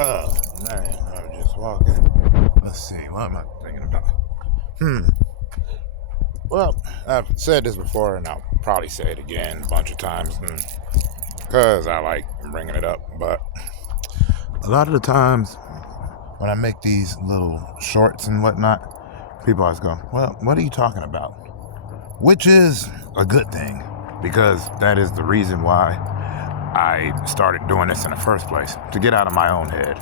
Oh, man, I was just walking. Let's see, what am I thinking about? Well, I've said this before, and I'll probably say it again a bunch of times, because I like bringing it up. But a lot of the times when I make these little shorts and whatnot, people always go, well, what are you talking about? Which is a good thing, because that is the reason why I started doing this in the first place, to get out of my own head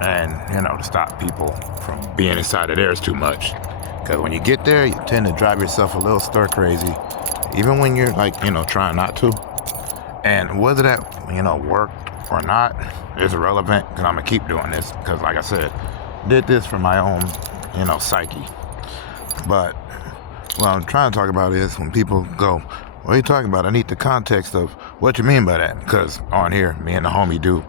and, to stop people from being inside of theirs too much. Because when you get there, you tend to drive yourself a little stir crazy, even when you're trying not to. And whether that, worked or not is irrelevant, because I'm going to keep doing this, because like I said, did this for my own, psyche. But what I'm trying to talk about is when people go, what are you talking about? I need the context of what you mean by that. Because on here, me and the homie do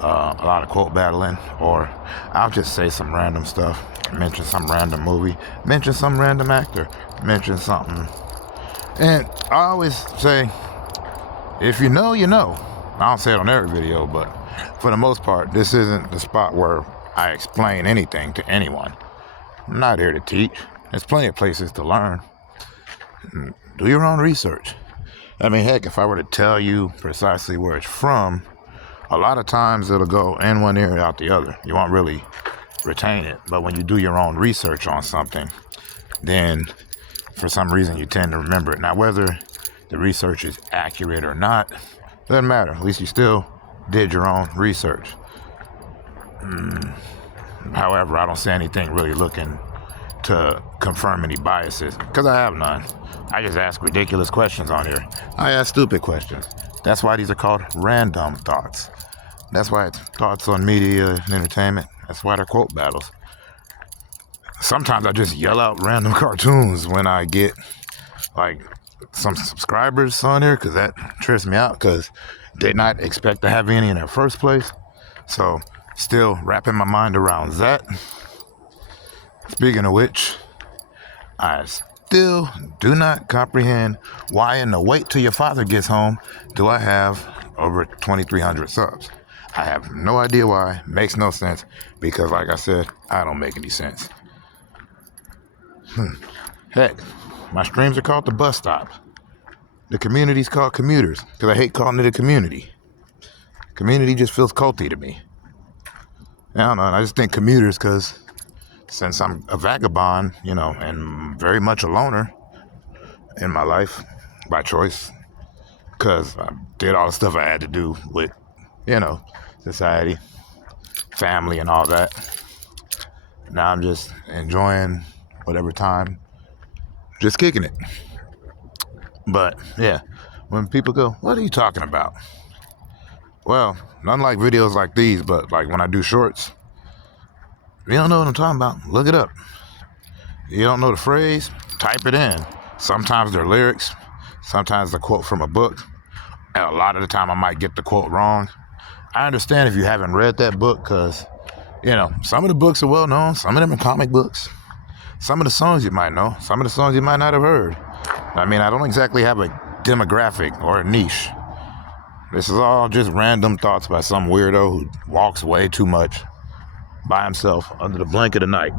a lot of quote battling, or I'll just say some random stuff, mention some random movie, mention some random actor, mention something. And I always say, if you know, you know. I don't say it on every video, but for the most part, this isn't the spot where I explain anything to anyone. I'm not here to teach. There's plenty of places to learn. Do your own research. I mean, heck, if I were to tell you precisely where it's from, a lot of times it'll go in one ear out the other. You won't really retain it. But when you do your own research on something, then for some reason you tend to remember it. Now, whether the research is accurate or not, doesn't matter. At least you still did your own research. However, I don't say anything really looking to confirm any biases, because I have none. I just ask ridiculous questions on here. I ask stupid questions. That's why these are called random thoughts. That's why it's thoughts on media and entertainment. That's why they're quote battles. Sometimes I just yell out random cartoons when I get like some subscribers on here, because that trips me out, because did not expect to have any in the first place. So still wrapping my mind around that. Speaking of which, I still do not comprehend why in the wait till your father gets home do I have over 2,300 subs. I have no idea why. Makes no sense, because like I said, I don't make any sense. Heck, my streams are called The Bus Stop. The community's called Commuters, because I hate calling it a community. Community just feels culty to me. I don't know, and I just think commuters, because since I'm a vagabond, and very much a loner in my life by choice, because I did all the stuff I had to do with, society, family, and all that. Now I'm just enjoying whatever time, just kicking it. But yeah, when people go, what are you talking about? Well, unlike videos like these, but like when I do shorts, if you don't know what I'm talking about, look it up. You don't know the phrase, type it in. Sometimes they're lyrics, sometimes they're a quote from a book, and a lot of the time I might get the quote wrong. I understand if you haven't read that book, because, some of the books are well known, some of them are comic books. Some of the songs you might know, some of the songs you might not have heard. I mean, I don't exactly have a demographic or a niche. This is all just random thoughts by some weirdo who walks way too much by himself under the blanket of night.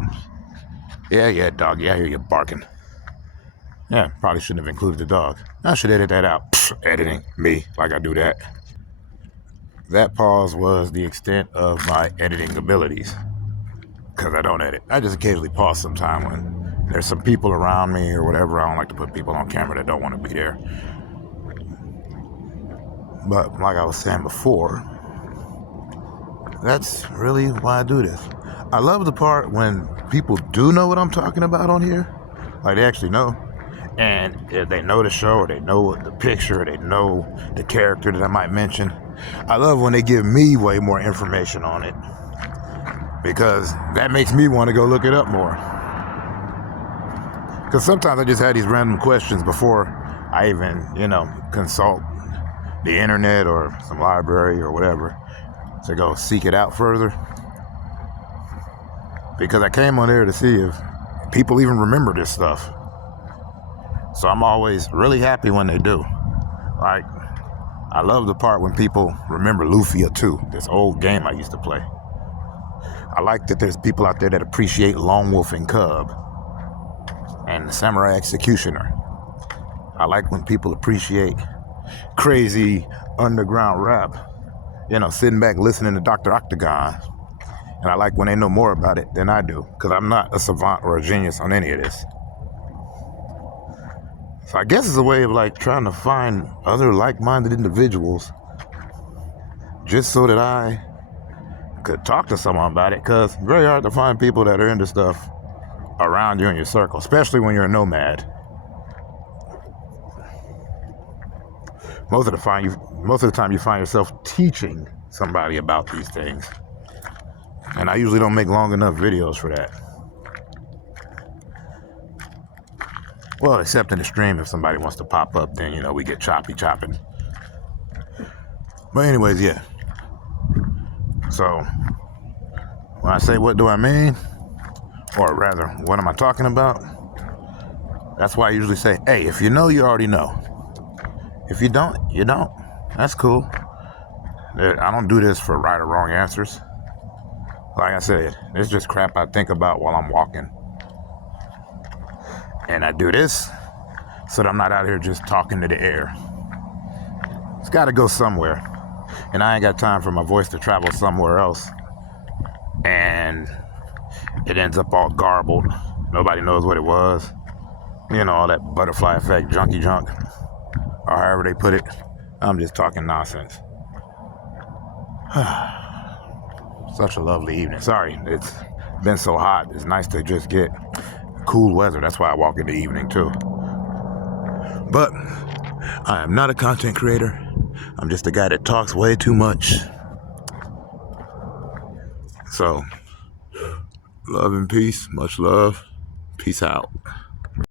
Yeah, dog. Yeah, I hear you barking. Yeah, probably shouldn't have included the dog. I should edit that out. Editing. Me. Like I do that. That pause was the extent of my editing abilities. Because I don't edit. I just occasionally pause sometime when there's some people around me or whatever. I don't like to put people on camera that don't want to be there. But like I was saying before, that's really why I do this. I love the part when people do know what I'm talking about on here. Like they actually know. And if they know the show, or they know the picture, or they know the character that I might mention. I love when they give me way more information on it, because that makes me want to go look it up more. Because sometimes I just had these random questions before I even, consult the internet or some library or whatever to go seek it out further. Because I came on there to see if people even remember this stuff. So I'm always really happy when they do. Like, I love the part when people remember Lufia 2, this old game I used to play. I like that there's people out there that appreciate Lone Wolf and Cub and the Samurai Executioner. I like when people appreciate crazy underground rap, sitting back listening to Dr. Octagon. And I like when they know more about it than I do, because I'm not a savant or a genius on any of this. So I guess it's a way of like trying to find other like-minded individuals just so that I could talk to someone about it, because it's very hard to find people that are into stuff around you in your circle, especially when you're a nomad. Most of the time you find yourself teaching somebody about these things. And I usually don't make long enough videos for that. Well, except in the stream, if somebody wants to pop up, then, we get chopping. But anyways, yeah. So, when I say what do I mean, or rather, what am I talking about? That's why I usually say, hey, if you know, you already know. If you don't, you don't. That's cool. I don't do this for right or wrong answers. Like I said, it's just crap I think about while I'm walking. And I do this so that I'm not out here just talking to the air. It's got to go somewhere. And I ain't got time for my voice to travel somewhere else. And it ends up all garbled. Nobody knows what it was. All that butterfly effect, junky junk, or however they put it. I'm just talking nonsense. Such a lovely evening. Sorry, it's been so hot. It's nice to just get cool weather. That's why I walk in the evening too. But I am not a content creator. I'm just a guy that talks way too much. So, love and peace. Much love. Peace out.